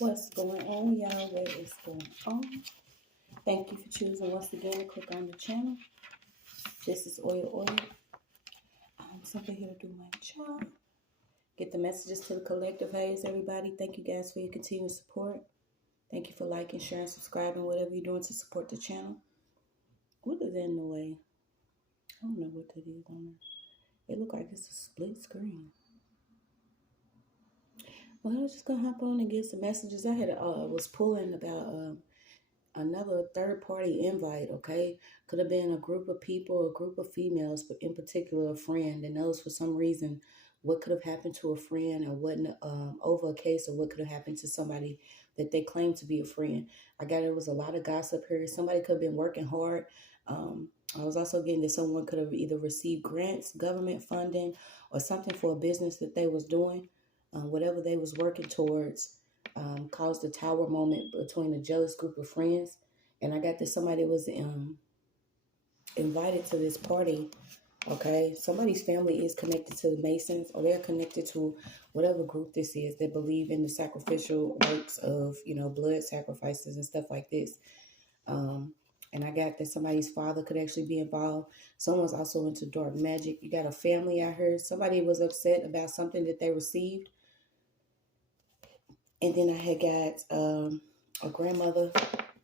What's going on, y'all? What is going on? Thank you for choosing once again to click on the channel. This is OYAOY. Something here to do my job. Get the messages to the collective. Hey, everybody. Thank you guys for your continued support. Thank you for liking, sharing, subscribing, whatever you're doing to support the channel. What is in the way? I don't know what that is on there. It looks like it's a split screen. Well, I was just gonna hop on and get some messages. I had was pulling about another third-party invite. Okay, could have been a group of people, a group of females, but in particular a friend that knows for some reason what could have happened to a friend, or what over a case of what could have happened to somebody that they claim to be a friend. I got it was a lot of gossip here. Somebody could have been working hard. I was also getting that someone could have either received grants, government funding, or something for a business that they was doing. Whatever they was working towards caused a tower moment between a jealous group of friends. And I got that somebody was invited to this party. Okay, somebody's family is connected to the Masons, or they're connected to whatever group this is that believe in the sacrificial works of, blood sacrifices and stuff like this. And I got that somebody's father could actually be involved. Someone's also into dark magic. You got a family, I heard. Somebody was upset about something that they received. And then I had got a grandmother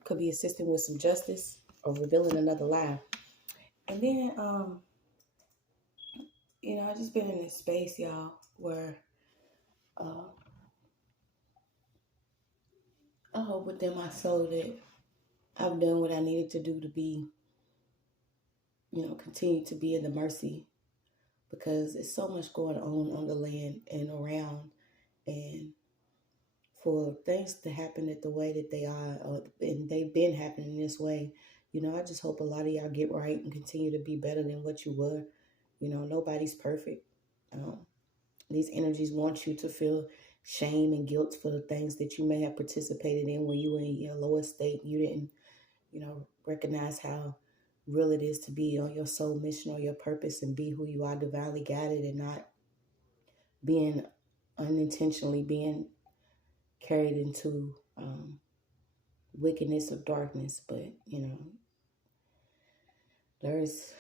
could be assisting with some justice or revealing another lie. And then, I just been in this space, y'all, where I hope within my soul that I've done what I needed to do to be, continue to be in the mercy, because there's so much going on the land and around, and for things to happen the way that they are, and they've been happening this way, I just hope a lot of y'all get right and continue to be better than what you were. Nobody's perfect. These energies want you to feel shame and guilt for the things that you may have participated in when you were in your lowest state. You didn't, recognize how real it is to be on your soul mission or your purpose and be who you are, divinely guided, and not being unintentionally being carried into wickedness of darkness. But there's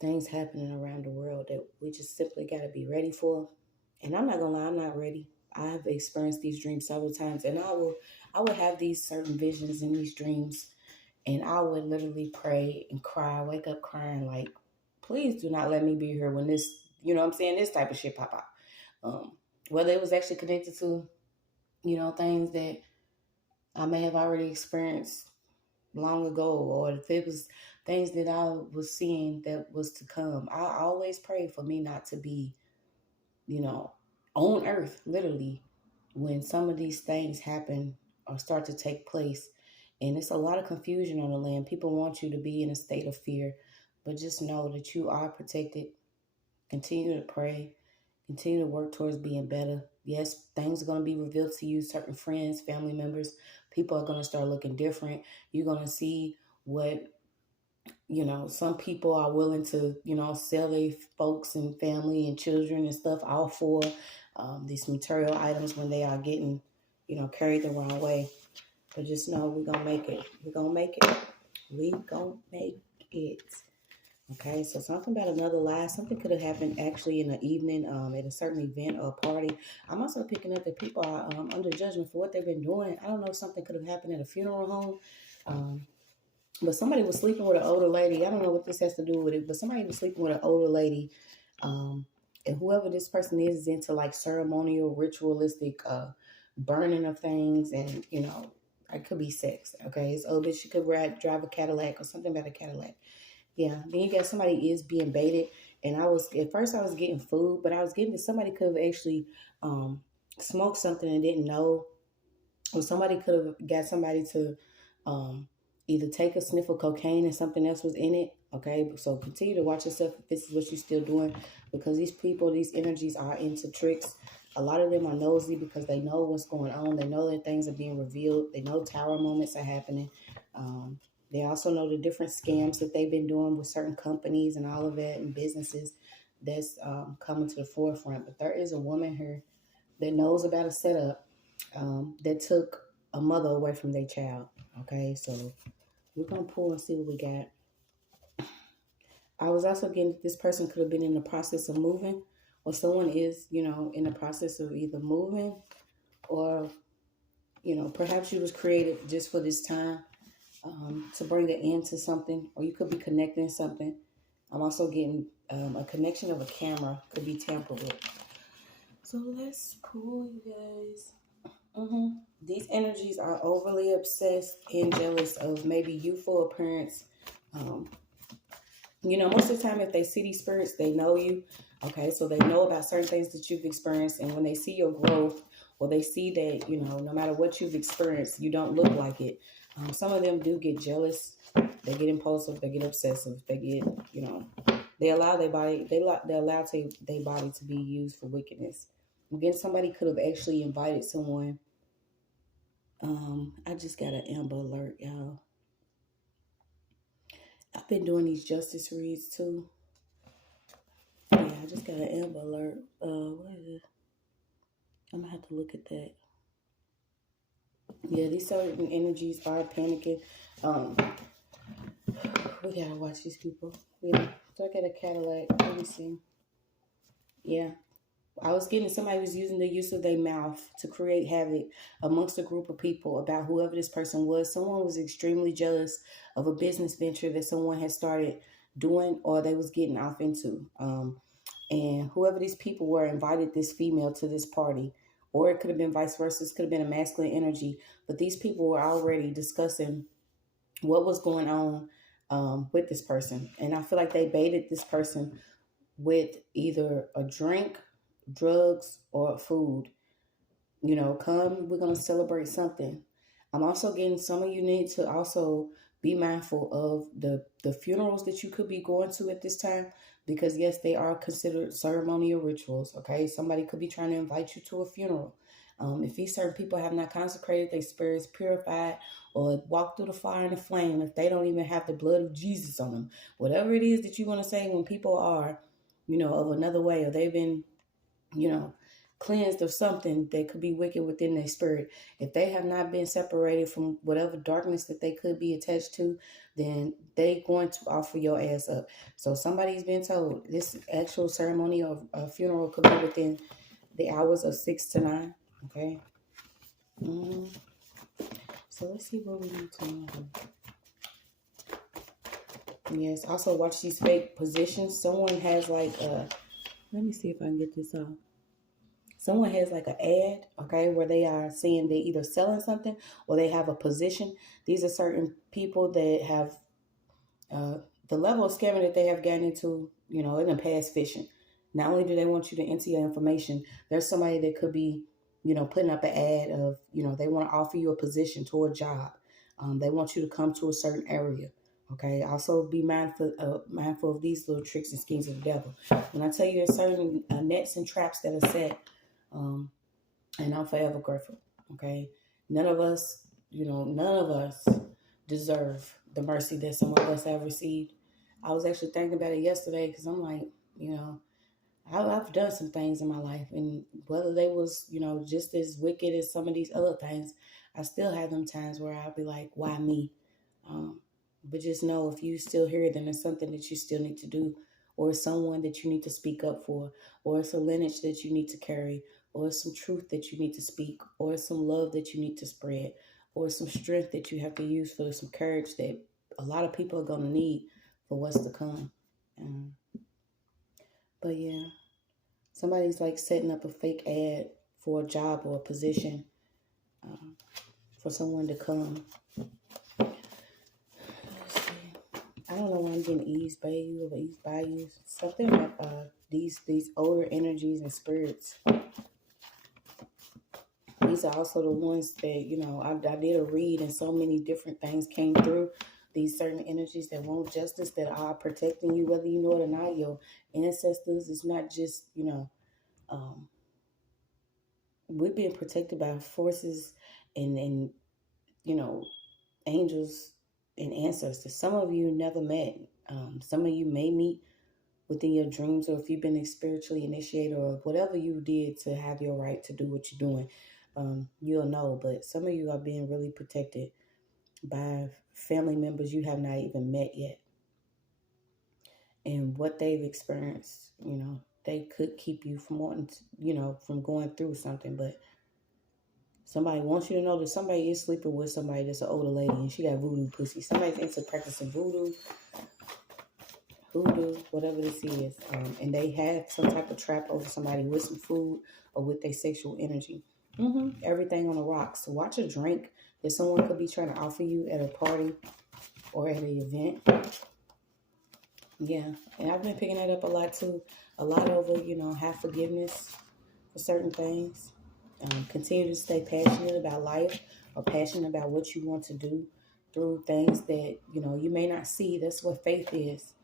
things happening around the world that we just simply got to be ready for. And I'm not gonna lie, I'm not ready. I've experienced these dreams several times, and I would have these certain visions in these dreams, and I would literally pray and cry, wake up crying, like, please do not let me be here when this, this type of shit pop out. Whether it was actually connected to, things that I may have already experienced long ago, or if it was things that I was seeing that was to come. I always pray for me not to be, on earth, literally, when some of these things happen or start to take place. And it's a lot of confusion on the land. People want you to be in a state of fear, but just know that you are protected. Continue to pray. Continue to work towards being better. Yes, things are going to be revealed to you. Certain friends, family members, people are going to start looking different. You're going to see what, some people are willing to, sell their folks and family and children and stuff all for these material items when they are getting, carried the wrong way. But just know we're going to make it. We're going to make it. We're going to make it. Okay, so something about another lie. Something could have happened actually in the evening at a certain event or party. I'm also picking up that people are under judgment for what they've been doing. I don't know if something could have happened at a funeral home. But somebody was sleeping with an older lady. I don't know what this has to do with it, but somebody was sleeping with an older lady. And whoever this person is into like ceremonial, ritualistic burning of things. And, it could be sex. Okay, it's old, but she could drive a Cadillac or something about a Cadillac. Yeah, then you got somebody is being baited. And at first I was getting food, but I was getting that somebody could have actually smoked something and didn't know. Or somebody could have got somebody to either take a sniff of cocaine and something else was in it. Okay, so continue to watch yourself if this is what you're still doing, because these people, these energies are into tricks. A lot of them are nosy because they know what's going on. They know that things are being revealed. They know tower moments are happening. They also know the different scams that they've been doing with certain companies and all of that, and businesses that's coming to the forefront. But there is a woman here that knows about a setup that took a mother away from their child. Okay, so we're going to pull and see what we got. I was also getting this person could have been in the process of moving, or someone is, in the process of either moving, or, perhaps you was created just for this time, to bring an end to something, or you could be connecting something. I'm also getting a connection of a camera could be tampered with. So let's pull, you guys. These energies are overly obsessed and jealous of maybe youthful appearance. Most of the time, if they see these spirits, they know you. Okay, so they know about certain things that you've experienced. And when they see your growth, or they see that, no matter what you've experienced, you don't look like it. Some of them do get jealous. They get impulsive. They get obsessive. They get, they allow their body, they allow their body to be used for wickedness. Again, somebody could have actually invited someone. I just got an Amber Alert, y'all. I've been doing these justice reads too. Yeah, I just got an Amber Alert. What is it? I'm gonna have to look at that. Yeah, these certain energies are panicking. We gotta watch these people. Yeah, so I got a Cadillac. Let me see. Yeah. I was getting somebody was using the use of their mouth to create havoc amongst a group of people about whoever this person was. Someone was extremely jealous of a business venture that someone had started doing or they was getting off into. And whoever these people were invited this female to this party, or it could have been vice versa. It could have been a masculine energy, but these people were already discussing what was going on with this person. And I feel like they baited this person with either a drink, drugs, or food. Come, we're going to celebrate something. I'm also getting some of you need to also be mindful of the funerals that you could be going to at this time, because yes, they are considered ceremonial rituals. Okay, somebody could be trying to invite you to a funeral. If these certain people have not consecrated their spirits, purified, or walked through the fire and the flame, if they don't even have the blood of Jesus on them, whatever it is that you want to say, when people are, of another way, or they've been, cleansed of something that could be wicked within their spirit. If they have not been separated from whatever darkness that they could be attached to, then they going to offer your ass up. So somebody's been told this actual ceremony of a funeral could be within the hours of 6 to 9. Okay. So let's see what we need to know. Yes. Also watch these fake positions. Someone has like let me see if I can get this off. Someone has like an ad, okay, where they are saying they either selling something or they have a position. These are certain people that have the level of scamming that they have gotten into, in the past fishing. Not only do they want you to enter your information, there's somebody that could be, putting up an ad of, they want to offer you a position to a job. They want you to come to a certain area. Okay. Also be mindful of these little tricks and schemes of the devil. When I tell you there's certain nets and traps that are set, and I'm forever grateful. Okay. None of us deserve the mercy that some of us have received. I was actually thinking about it yesterday because I'm like, I've done some things in my life, and whether they was, just as wicked as some of these other things, I still have them times where I'll be like, why me? But just know if you still hear them, it's something that you still need to do, or someone that you need to speak up for, or it's a lineage that you need to carry, or some truth that you need to speak, or some love that you need to spread, or some strength that you have to use for some courage that a lot of people are going to need for what's to come. But yeah, somebody's like setting up a fake ad for a job or a position for someone to come. Let's see. I don't know why I'm getting eased by you or eased by you. Something like these older energies and spirits. These are also the ones that, I did a read and so many different things came through. These certain energies that want justice, that are protecting you, whether you know it or not. Your ancestors, it's not just, we're being protected by forces and angels and ancestors. Some of you never met. Some of you may meet within your dreams, or if you've been spiritually initiated, or whatever you did to have your right to do what you're doing. you'll know. But some of you are being really protected by family members you have not even met yet. And what they've experienced, they could keep you from wanting to, from going through something. But somebody wants you to know that somebody is sleeping with somebody that's an older lady and she got voodoo pussy. Somebody's into practicing voodoo, whatever this is. And they have some type of trap over somebody with some food or with their sexual energy. Everything on the rocks. So watch a drink that someone could be trying to offer you at a party or at an event. Yeah, and I've been picking that up a lot too. A lot over, have forgiveness for certain things. Continue to stay passionate about life or passionate about what you want to do through things that, you may not see. That's what faith is.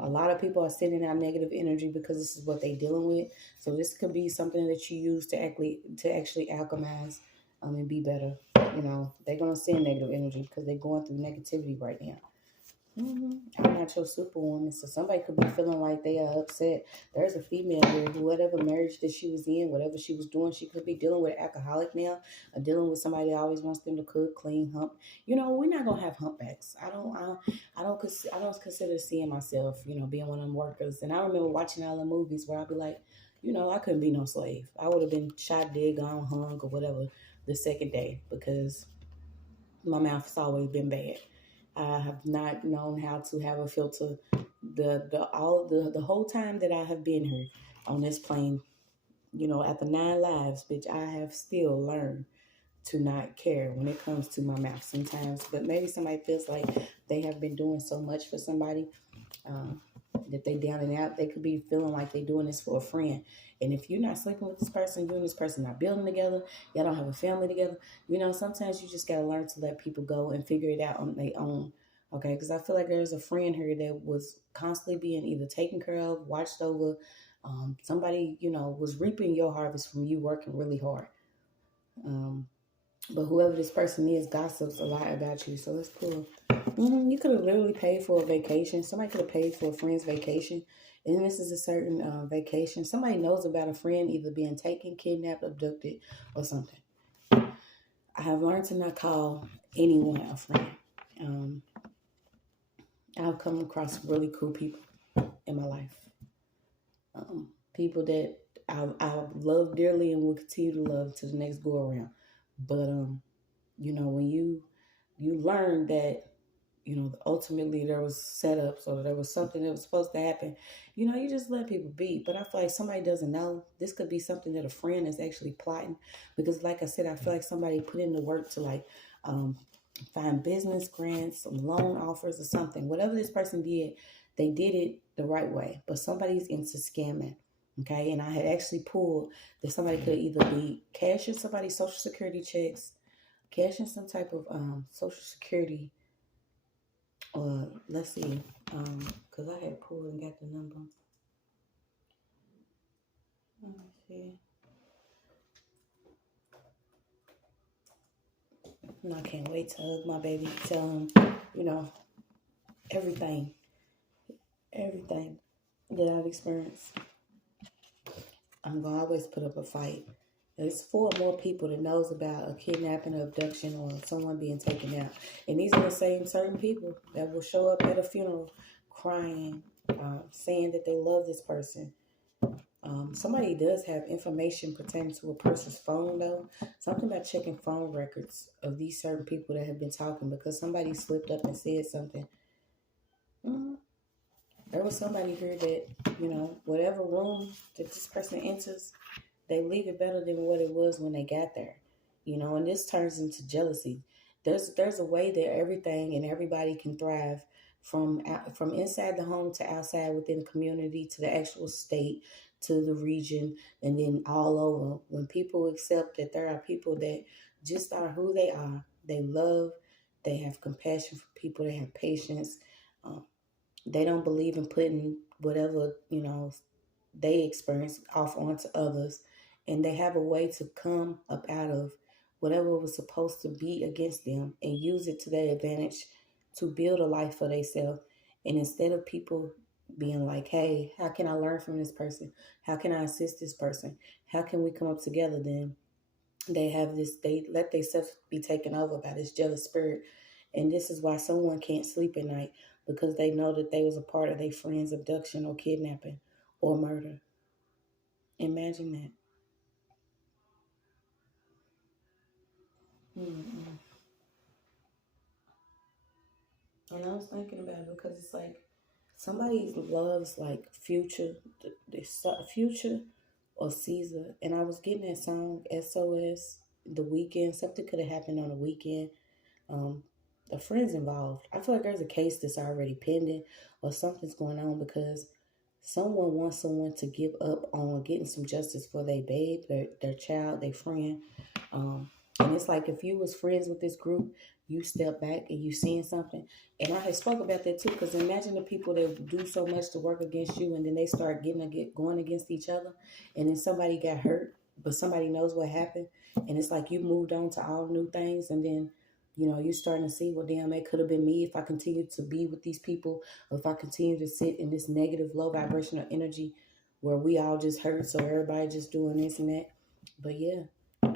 A lot of people are sending out negative energy because this is what they're dealing with. So this could be something that you use to actually alchemize and be better. They're going to send negative energy because they're going through negativity right now. I'm not your superwoman, so somebody could be feeling like they are upset. There's a female here who, whatever marriage that she was in, whatever she was doing, she could be dealing with an alcoholic now, or dealing with somebody that always wants them to cook, clean, hump. We're not gonna have humpbacks. I don't consider seeing myself, being one of them workers. And I remember watching all the movies where I'd be like, I couldn't be no slave. I would have been shot dead, gone, hung, or whatever the second day because my mouth has always been bad. I have not known how to have a filter the whole time that I have been here on this plane. After 9 lives, bitch, I have still learned to not care when it comes to my mouth sometimes. But maybe somebody feels like they have been doing so much for somebody that they down and out. They could be feeling like they're doing this for a friend. And if you're not sleeping with this person, you and this person not building together, y'all don't have a family together, sometimes you just got to learn to let people go and figure it out on their own. Okay, because I feel like there's a friend here that was constantly being either taken care of, watched over. Somebody, was reaping your harvest from you working really hard. But whoever this person is gossips a lot about you. So let's pull. You could have literally paid for a vacation. Somebody could have paid for a friend's vacation. And this is a certain vacation. Somebody knows about a friend either being taken, kidnapped, abducted, or something. I have learned to not call anyone a friend. I've come across really cool people in my life. People that I love dearly and will continue to love to the next go around. But, when you learn that, ultimately there was setups or there was something that was supposed to happen, you just let people be. But I feel like somebody doesn't know. This could be something that a friend is actually plotting. Because like I said, I feel like somebody put in the work to find business grants, some loan offers or something. Whatever this person did, they did it the right way. But somebody's into scamming. Okay, and I had actually pulled that somebody could either be cashing somebody's social security checks, cashing some type of social security, or let's see, because I had pulled and got the number. Let me see. I can't wait to hug my baby, tell him, everything that I've experienced. I'm going to always put up a fight. There's 4 more people that knows about a kidnapping, or abduction, or someone being taken out. And these are the same certain people that will show up at a funeral crying, saying that they love this person. Somebody does have information pertaining to a person's phone, though. Something about checking phone records of these certain people that have been talking because somebody slipped up and said something. There was somebody here that, whatever room that this person enters, they leave it better than what it was when they got there. And this turns into jealousy. There's a way that everything and everybody can thrive from inside the home to outside within the community to the actual state to the region and then all over. When people accept that there are people that just are who they are, they love, they have compassion for people, they have patience. They don't believe in putting whatever, they experience off onto others. And they have a way to come up out of whatever was supposed to be against them and use it to their advantage to build a life for themselves. And instead of people being like, hey, how can I learn from this person? How can I assist this person? How can we come up together then? They have this, they let themselves be taken over by this jealous spirit. And this is why someone can't sleep at night, because they know that they was a part of their friend's abduction or kidnapping or murder. Imagine that. Mm-mm. And I was thinking about it because it's like somebody loves like Future, Future or Caesar, and I was getting that song SOS the weekend. Something could have happened on the weekend. Um, the friends involved. I feel like there's a case that's already pending or something's going on because someone wants someone to give up on getting some justice for their babe, their child, their friend. And it's like if you was friends with this group, you step back and you seeing something. And I had spoke about that too, because imagine the people that do so much to work against you, and then they start going against each other, and then somebody got hurt, but somebody knows what happened, and it's like you moved on to all new things, and then you starting to see, well, damn, it could have been me if I continued to be with these people, or if I continue to sit in this negative, low vibrational energy where we all just hurt, so everybody just doing this and that. But yeah,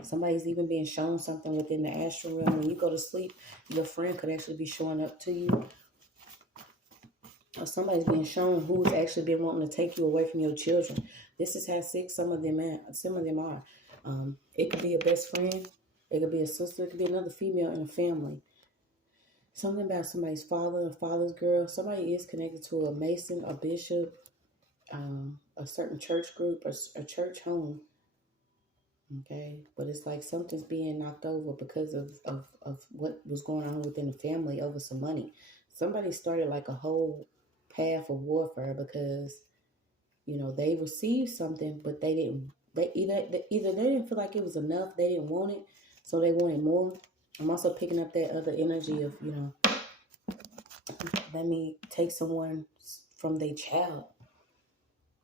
somebody's even being shown something within the astral realm. When you go to sleep, your friend could actually be showing up to you. Or somebody's being shown who's actually been wanting to take you away from your children. This is how sick some of them are. It could be a best friend. It could be a sister. It could be another female in a family. Something about somebody's father, a father's girl. Somebody is connected to a mason, a bishop, a certain church group, a church home. Okay, but it's like something's being knocked over because of what was going on within the family over some money. Somebody started like a whole path of warfare because they received something, but they didn't. Either they didn't feel like it was enough, they didn't want it, so they wanted more. I'm also picking up that other energy of let me take someone from their child.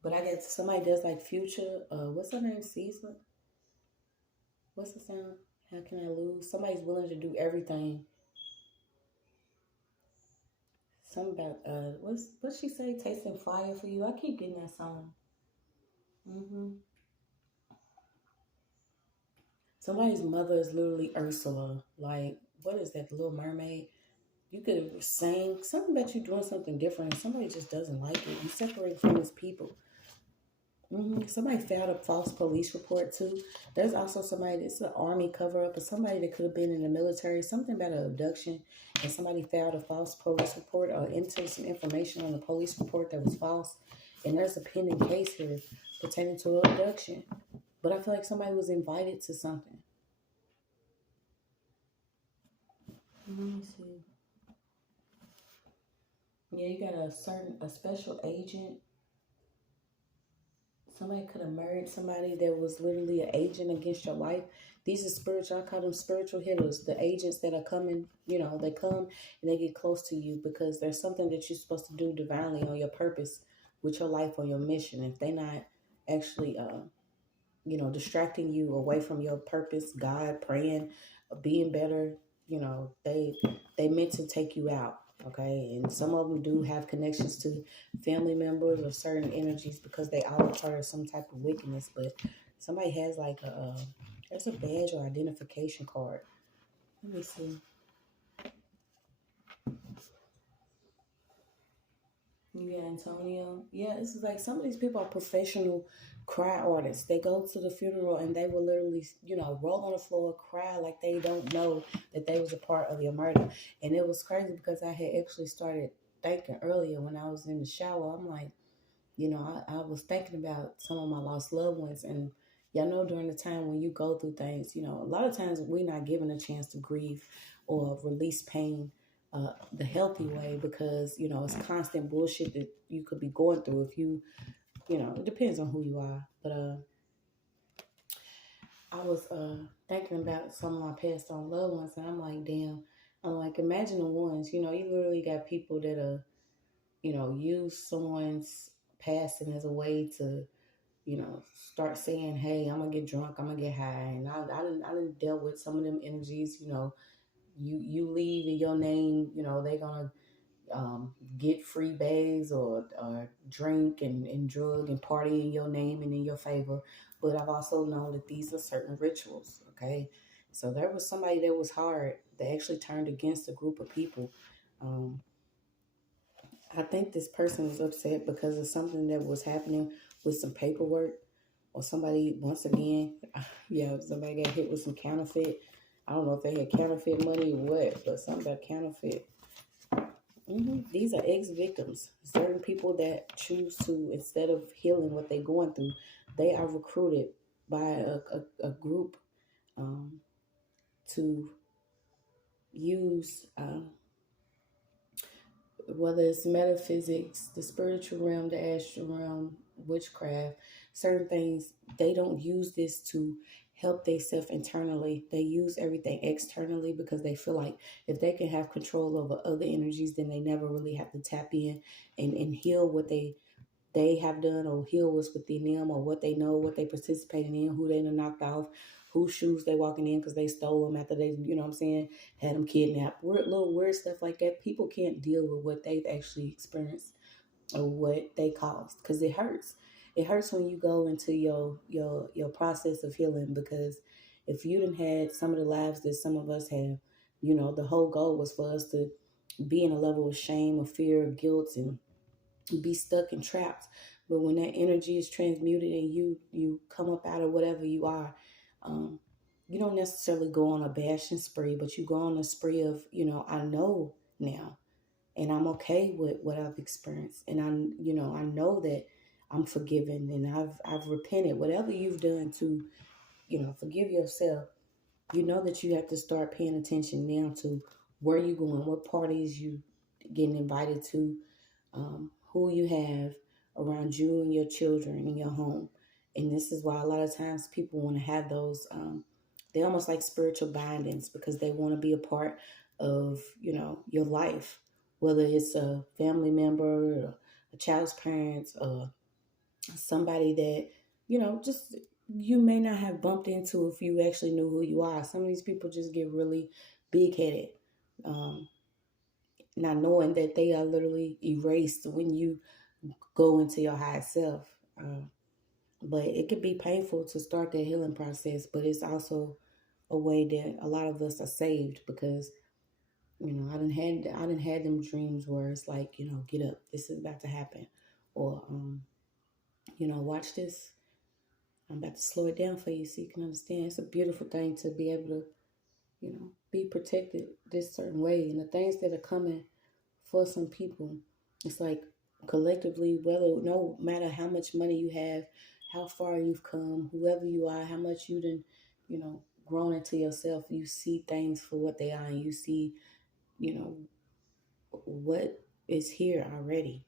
But I guess somebody does like Future. What's her name? Caesar. What's the sound? How can I lose? Somebody's willing to do everything. Something about what's she say? Tasting fire for you. I keep getting that song. hmm Somebody's mother is literally Ursula. Like, what is that? The Little Mermaid. You could sing something about you doing something different. And somebody just doesn't like it. You separate from these people. Somebody filed a false police report too. There's also somebody that's an army cover up, or somebody that could have been in the military. Something about an abduction, and somebody filed a false police report or entered some information on the police report that was false. And there's a pending case here pertaining to abduction. But I feel like somebody was invited to something. Let me see. Yeah, you got a special agent. Somebody could have married somebody that was literally an agent against your life. These are spiritual, I call them spiritual hitters. The agents that are coming, they come and they get close to you because there's something that you're supposed to do divinely on your purpose with your life or your mission. If they're not actually, distracting you away from your purpose, God, praying, being better, they meant to take you out. Okay, and some of them do have connections to family members or certain energies because they all part of some type of wickedness. But somebody has like there's a badge or identification card. Let me see. Yeah, Antonio. Yeah, this is like some of these people are professional cry artists. They go to the funeral and they will literally, roll on the floor, cry like they don't know that they was a part of your murder. And it was crazy because I had actually started thinking earlier when I was in the shower. I'm like, I was thinking about some of my lost loved ones. And y'all know during the time when you go through things, a lot of times we're not given a chance to grieve or release pain the healthy way because, it's constant bullshit that you could be going through if it depends on who you are. But I was thinking about some of my passed on loved ones, and I'm like, damn. I'm like, imagine the ones, you literally got people that use someone's passing as a way to start saying, hey, I'm gonna get drunk, I'm gonna get high. And I didn't deal with some of them energies, you leave in your name, they're gonna get free bags or drink and drug and party in your name and in your favor. But I've also known that these are certain rituals. Okay. So there was somebody that was hard that actually turned against a group of people. Um, I think this person was upset because of something that was happening with some paperwork, or somebody, once again, yeah, somebody got hit with some counterfeit. I don't know if they had counterfeit money or what, but something about counterfeit. These are ex-victims. Certain people that choose to, instead of healing what they're going through, they are recruited by a group um, to use, whether it's metaphysics, the spiritual realm, the astral realm, witchcraft, certain things. They don't use this to help themselves internally. They use everything externally because they feel like if they can have control over other energies, then they never really have to tap in and heal what they have done, or heal what's within them, or what they know, what they participating in, who they done knocked off, whose shoes they walking in because they stole them after they, you know what I'm saying, had them kidnapped. Little weird stuff like that. People can't deal with what they've actually experienced or what they caused, because it hurts. It hurts when you go into your process of healing, because if you didn't had some of the lives that some of us have, the whole goal was for us to be in a level of shame or fear or guilt and be stuck and trapped. But when that energy is transmuted and you come up out of whatever you are, um, you don't necessarily go on a bashing spree, but you go on a spree of, I know now, and I'm okay with what I've experienced, and I know that I'm forgiven, and I've repented. Whatever you've done to, forgive yourself, you know that you have to start paying attention now to where you going, what parties you getting invited to, who you have around you and your children in your home. And this is why a lot of times people want to have those, they almost like spiritual bindings, because they want to be a part of, your life, whether it's a family member, or a child's parents, or somebody that, just you may not have bumped into if you actually knew who you are. Some of these people just get really big headed. Um, Not knowing that they are literally erased when you go into your higher self. But it can be painful to start that healing process, but it's also a way that a lot of us are saved, because I didn't had them dreams where it's like, get up, this is about to happen, or watch this, I'm about to slow it down for you so you can understand. It's a beautiful thing to be able to, be protected this certain way. And the things that are coming for some people, it's like collectively, whether no matter how much money you have, how far you've come, whoever you are, how much you done, grown into yourself, you see things for what they are, and you see, you know, what is here already.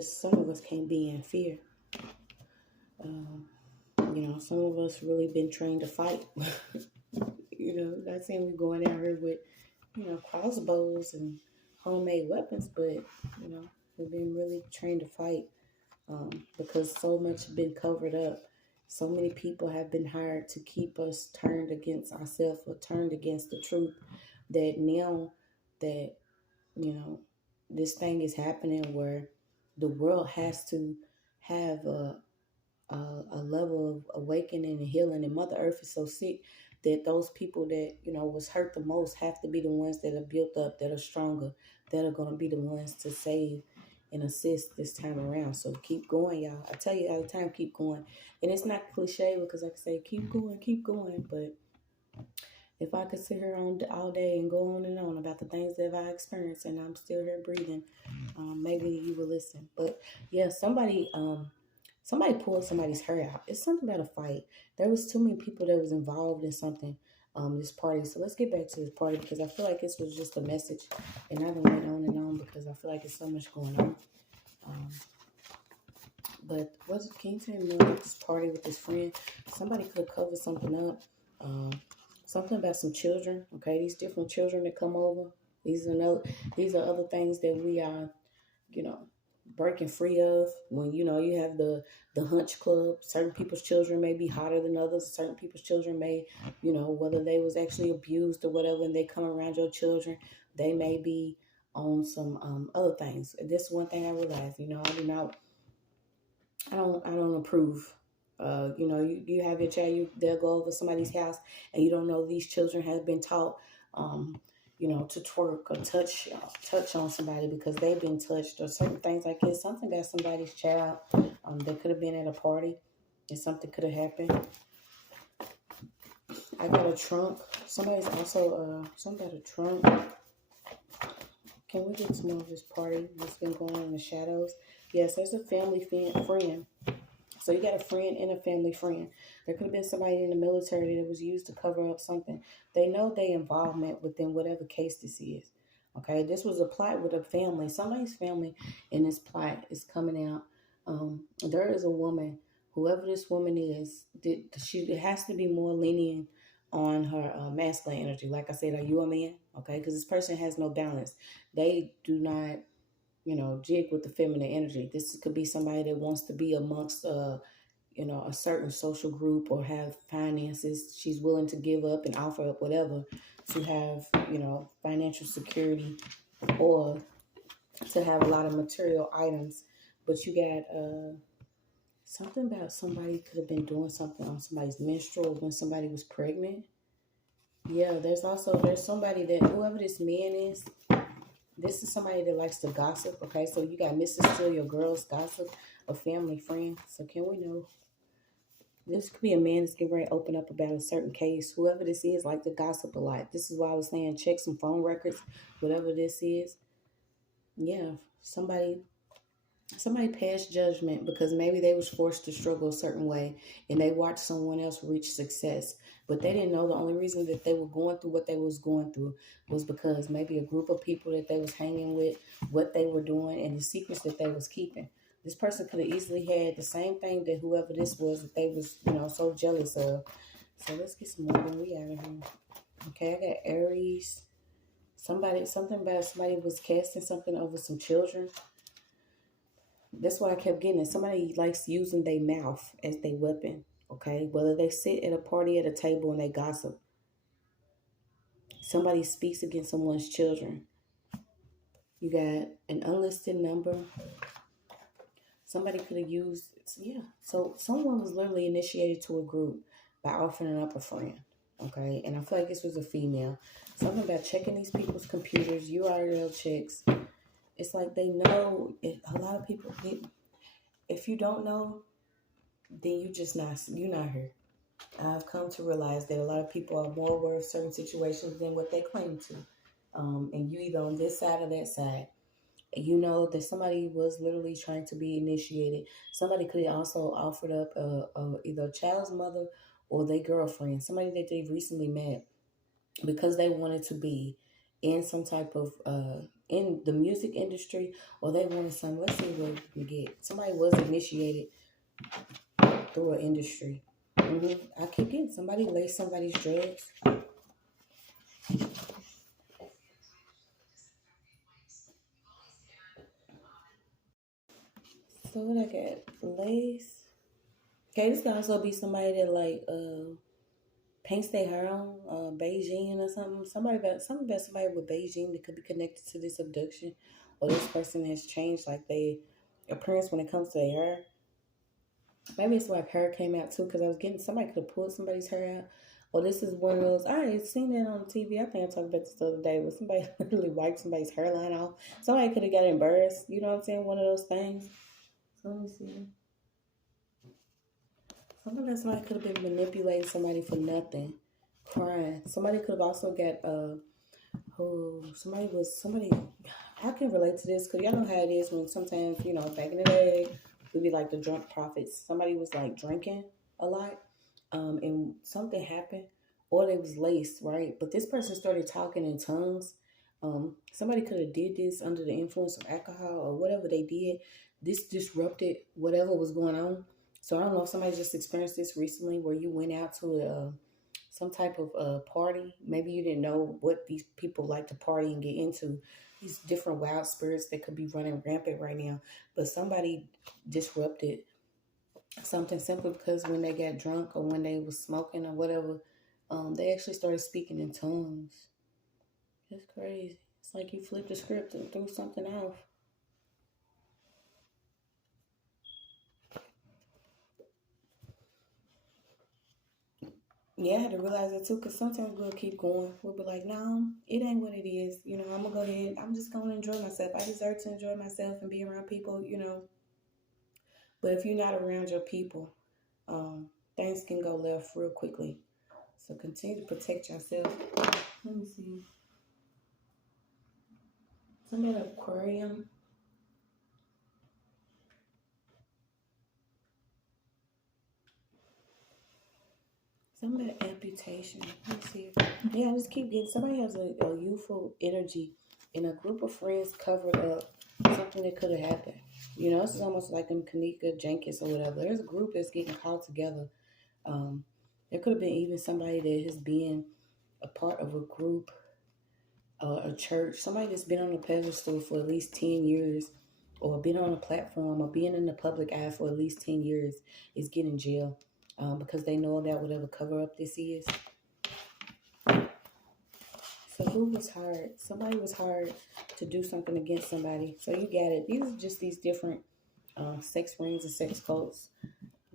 Some of us can't be in fear. Some of us really been trained to fight. Not saying we're going out here with, crossbows and homemade weapons, but, we've been really trained to fight, because so much has been covered up. So many people have been hired to keep us turned against ourselves, or turned against the truth, that now that, this thing is happening where the world has to have a level of awakening and healing, and Mother Earth is so sick that those people that was hurt the most have to be the ones that are built up, that are stronger, that are going to be the ones to save and assist this time around. So keep going, y'all. I tell you all the time, keep going. And it's not cliche, because I can say keep going, but if I could sit here all day and go on and on about the things that I experienced, and I'm still here breathing, maybe you will listen. But yeah, somebody pulled somebody's hair out. It's something about a fight. There was too many people that was involved in something, this party. So let's get back to this party, because I feel like this was just a message, and I done went on and on because I feel like there's so much going on. But can you tell me more about this party with this friend? Somebody could have covered something up. Something about some children. Okay, these different children that come over. These are other things that we are, breaking free of. When you have the hunch club. Certain people's children may be hotter than others. Certain people's children may, whether they was actually abused or whatever, and they come around your children, they may be on some other things. This one thing I realized, I don't approve You have your child, they'll go over somebody's house, and you don't know these children have been taught, to twerk or touch on somebody because they've been touched or certain things like this. Something about somebody's child. They could have been at a party, and something could have happened. I got a trunk. Somebody's also something got a trunk. Can we get some more of this party that's been going on in the shadows? Yes, there's a family friend. So you got a friend and a family friend. There could have been somebody in the military that was used to cover up something. They know their involvement within whatever case this is. Okay, this was a plot with a family. Somebody's family in this plot is coming out. There is a woman, whoever this woman is, it has to be more lenient on her masculine energy. Like I said, are you a man? Okay, because this person has no balance. They do not jig with the feminine energy. This could be somebody that wants to be amongst, a certain social group or have finances. She's willing to give up and offer up whatever to have, financial security or to have a lot of material items. But you got something about somebody could have been doing something on somebody's menstrual when somebody was pregnant. Yeah, there's somebody that whoever this man is, this is somebody that likes to gossip, okay? So you got Mrs. Steal Your Girls Gossip, a family friend. So can we know? This could be a man that's getting ready to open up about a certain case. Whoever this is like to gossip a lot. This is why I was saying check some phone records, whatever this is. Yeah, somebody passed judgment because maybe they was forced to struggle a certain way and they watched someone else reach success, but they didn't know the only reason that they were going through what they was going through was because maybe a group of people that they was hanging with, what they were doing, and the secrets that they was keeping. This person could have easily had the same thing that whoever this was that they was so jealous of. So let's get some more than we out of here. Okay, I got Aries. Something about somebody was casting something over some children. That's what I kept getting. It. Somebody likes using their mouth as their weapon. Okay, whether they sit at a party at a table and they gossip, somebody speaks against someone's children. You got an unlisted number. Somebody could have used, yeah. So someone was literally initiated to a group by offering up a friend. Okay, and I feel like this was a female. Something about checking these people's computers, URL checks. It's like they know. A lot of people, if you don't know, then you're not here. I've come to realize that a lot of people are more aware of certain situations than what they claim to. And you either on this side or that side. You know that somebody was literally trying to be initiated. Somebody could have also offered up either a child's mother or their girlfriend, somebody that they've recently met because they wanted to be in some type of in the music industry, or they wanted some. Let's see what we get. Somebody was initiated through an industry. I keep getting somebody laced somebody's drugs. So what I got? Lace. Okay, this can also be somebody that like paints their hair on Beijing or something. Something about somebody with Beijing that could be connected to this abduction, or this person has changed like their appearance when it comes to their hair. Maybe it's like hair came out too, because I was getting somebody could have pulled somebody's hair out. Or this is one of those. I had seen that on TV. I think I talked about this the other day, where somebody literally wiped somebody's hairline off. Somebody could have got embarrassed. You know what I'm saying? One of those things. So let me see. Something that somebody could have been manipulating somebody for nothing, crying. Somebody could have also got somebody. I can relate to this because y'all know how it is when sometimes back in the day we'd be like the drunk prophets. Somebody was like drinking a lot, and something happened, or they was laced, right? But this person started talking in tongues. Somebody could have did this under the influence of alcohol or whatever they did. This disrupted whatever was going on. So I don't know if somebody just experienced this recently, where you went out to some type of party. Maybe you didn't know what these people like to party and get into. These different wild spirits that could be running rampant right now. But somebody disrupted something simply because when they got drunk or when they was smoking or whatever, they actually started speaking in tongues. It's crazy. It's like you flipped the script and threw something off. Yeah, I had to realize that too, because sometimes we'll keep going. We'll be like, no, it ain't what it is. I'm going to go ahead. I'm just going to enjoy myself. I deserve to enjoy myself and be around people. But if you're not around your people, things can go left real quickly. So continue to protect yourself. Let me see. Some at aquarium. Some at amputation. Let me see. Yeah, I just keep getting. Somebody has a youthful energy, and a group of friends covered up something that could have happened. This is almost like in Kanika Jenkins or whatever. There's a group that's getting called together. Um, there could have been even somebody that has been a part of a group, a church, somebody that's been on a pedestal for at least 10 years, or been on a platform, or being in the public eye for at least 10 years, is getting jail, because they know that whatever cover up this is. So who was hired? Somebody was hired to do something against somebody. So you got it. These are just these different sex rings and sex cults.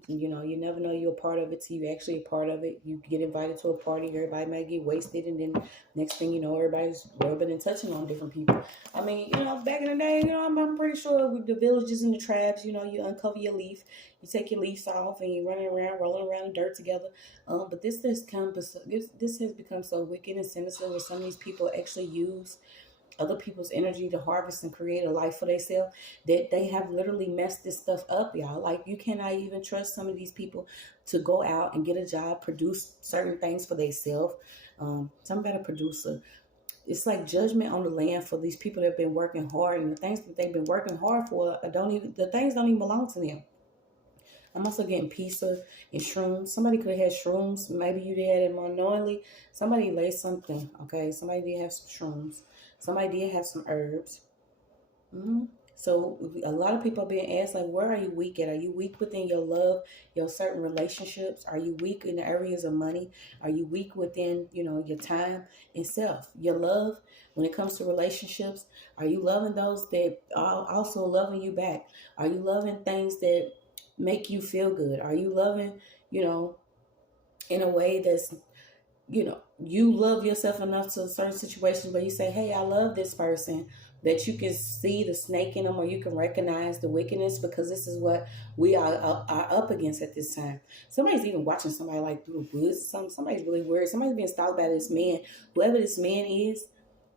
You never know you're a part of it till you're actually a part of it. You get invited to a party, everybody might get wasted, and then next thing you know, everybody's rubbing and touching on different people. I mean, back in the day, I'm pretty sure with the villages and the tribes, you uncover your leaf, you take your leaves off, and you're running around, rolling around in dirt together. But this has become so wicked and sinister, where some of these people actually use other people's energy to harvest and create a life for themselves, that they have literally messed this stuff up, y'all. Like, you cannot even trust some of these people to go out and get a job, produce certain things for themselves. Some better producer. It's like judgment on the land for these people that have been working hard, and the things that they've been working hard for the things don't even belong to them. I'm also getting pizza and shrooms. Somebody could have had shrooms. Maybe you did it unknowingly. Somebody laced something. Okay, somebody did have some shrooms. Somebody did have some herbs. hmm So a lot of people are being asked, like, where are you weak at? Are you weak within your love, your certain relationships? Are you weak in the areas of money? Are you weak within, your time and self, your love? When it comes to relationships, are you loving those that are also loving you back? Are you loving things that make you feel good? Are you loving, you know, in a way that's, you love yourself enough to certain situations where you say, hey, I love this person, that you can see the snake in them, or you can recognize the wickedness, because this is what we are up against at this time. Somebody's even watching somebody like through the woods or something. Somebody's really worried. Somebody's being stalked by this man. Whoever this man is,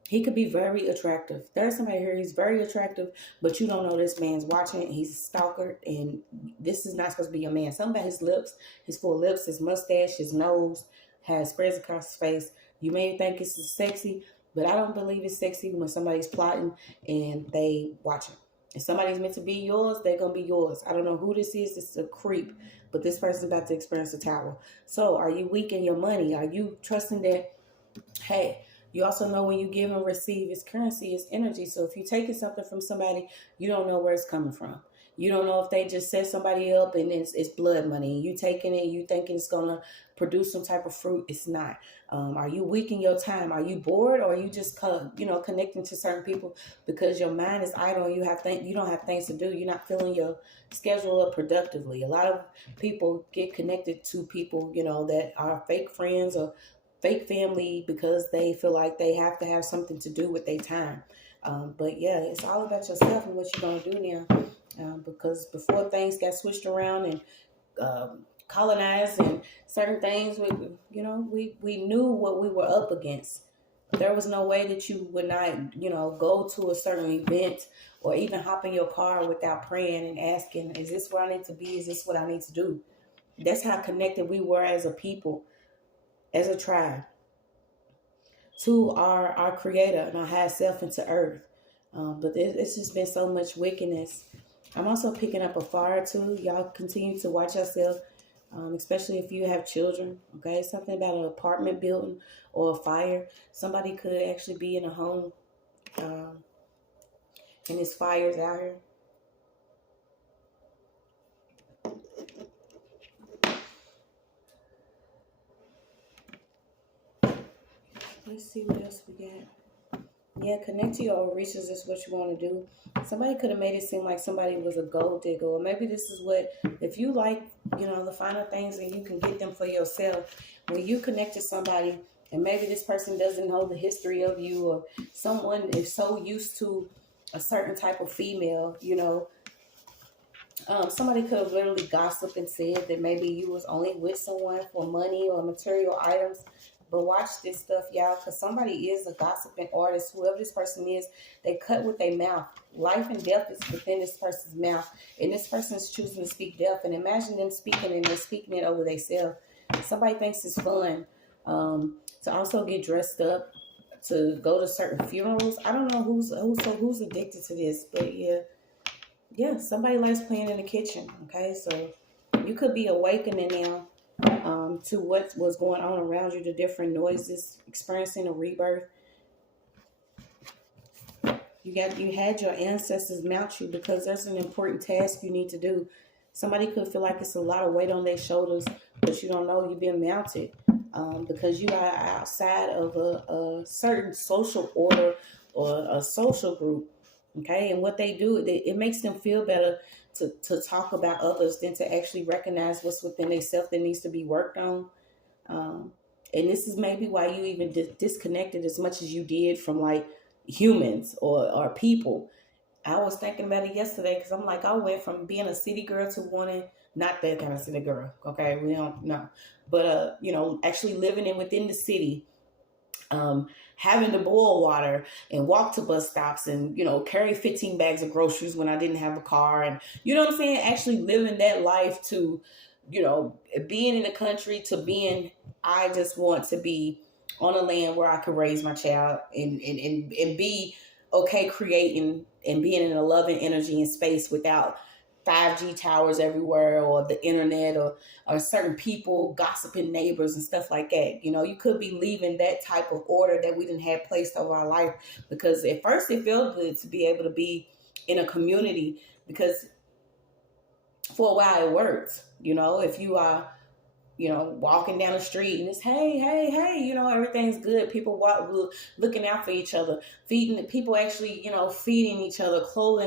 he could be very attractive. There's somebody here, he's very attractive, but you don't know this man's watching. He's a stalker, and this is not supposed to be your man. Something about his lips, his full lips, his mustache, his nose, has spreads across his face. You may think it's sexy, but I don't believe it's sexy when somebody's plotting and they watching. If somebody's meant to be yours, they're going to be yours. I don't know who this is. It's a creep, but this person's about to experience a tower. So are you weak in your money? Are you trusting that, hey, you also know when you give and receive, it's currency, it's energy. So if you're taking something from somebody, you don't know where it's coming from. You don't know if they just set somebody up and it's blood money. You taking it, you thinking it's going to produce some type of fruit. It's not. Are you weak in your time? Are you bored, or are you just connecting to certain people because your mind is idle and you don't have things to do? You're not filling your schedule up productively. A lot of people get connected to people, that are fake friends or fake family because they feel like they have to have something to do with their time. But yeah, it's all about yourself and what you're going to do now. Because before things got switched around and colonized and certain things, we knew what we were up against. There was no way that you would not, go to a certain event or even hop in your car without praying and asking, is this where I need to be? Is this what I need to do? That's how connected we were as a people, as a tribe, to our creator and our high self, into earth. But it's just been so much wickedness. I'm also picking up a fire too. Y'all continue to watch yourself, especially if you have children. Okay, something about an apartment building or a fire. Somebody could actually be in a home, and there's fires out here. Let's see what else we got. Yeah, connect to your overreaches is what you want to do. Somebody could have made it seem like somebody was a gold digger, or maybe this is what, if you like the finer things, and you can get them for yourself. When you connect to somebody, and maybe this person doesn't know the history of you, or someone is so used to a certain type of female, somebody could have literally gossiped and said that maybe you was only with someone for money or material items. But watch this stuff, y'all, because somebody is a gossiping artist. Whoever this person is, they cut with their mouth. Life and death is within this person's mouth, and this person is choosing to speak death. And imagine them speaking, and they're speaking it over themselves. Somebody thinks it's fun to also get dressed up, to go to certain funerals. I don't know who's addicted to this, but yeah, somebody likes playing in the kitchen. Okay, so you could be awakening now to what was going on around you, the different noises, experiencing a rebirth. You had your ancestors mount you because there's an important task you need to do. Somebody could feel like it's a lot of weight on their shoulders, but you don't know you've been mounted because you are outside of a certain social order or a social group. Okay, and what they do, it makes them feel better to talk about others than to actually recognize what's within themselves that needs to be worked on. And this is maybe why you even disconnected as much as you did from like humans or people. I was thinking about it yesterday because I'm like, I went from being a city girl to wanting, not that kind of city girl, okay, we don't know, but actually living within the city, having to boil water and walk to bus stops and, carry 15 bags of groceries when I didn't have a car. And you know what I'm saying? Actually living that life to, being in the country to being, I just want to be on a land where I could raise my child and be okay creating and being in a loving energy and space without 5G towers everywhere or the internet or certain people gossiping neighbors and stuff like that. You could be leaving that type of order that we didn't have placed over our life, because at first it felt good to be able to be in a community, because for a while it works. If you are walking down the street and it's hey, everything's good. People looking out for each other, feeding people, actually, feeding each other, clothing